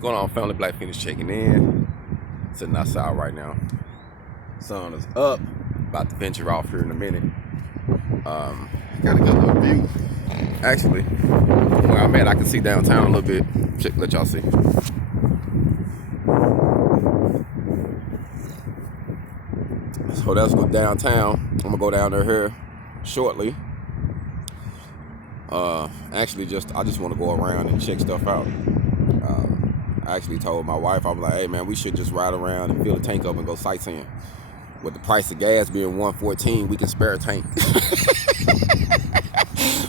What's going on, family? Black Phoenix checking in. Sitting outside right now. Sun is up. About to venture off here in a minute. Got a good little view. Actually, where I'm at, I can see downtown a little bit. Check, let y'all see. So that's good downtown. I'm gonna go down there here shortly. Actually, I just want to go around and check stuff out. I actually told my wife, I was like, hey man, we should just ride around and fill the tank up and go sightseeing. With the price of gas being $1.14, we can spare a tank.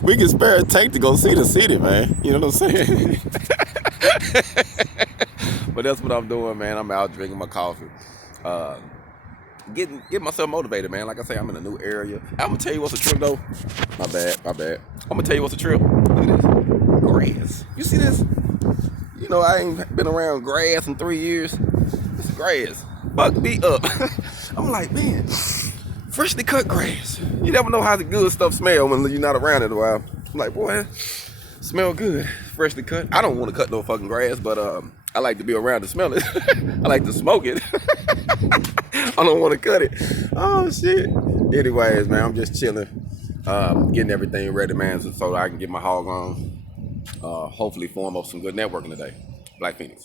We can spare a tank to go see the city, man. You know what I'm saying? But that's what I'm doing, man. I'm out drinking my coffee. Getting myself motivated, man. Like I say, I'm in a new area. I'm gonna tell you what's a trip though. My bad. I'm gonna tell you what's a trip. Look at this. Grass. You see this? You know, I ain't been around grass in 3 years. It's grass. Fuck me up. I'm like, man, freshly cut grass. You never know how the good stuff smell when you're not around it a while. I'm like, boy, smell good. Freshly cut. I don't want to cut no fucking grass, but I like to be around to smell it. I like to smoke it. I don't want to cut it. Oh shit. Anyways, man, I'm just chilling, getting everything ready, man, so I can get my HogOn. Hopefully form up some good networking today. Black Phoenix.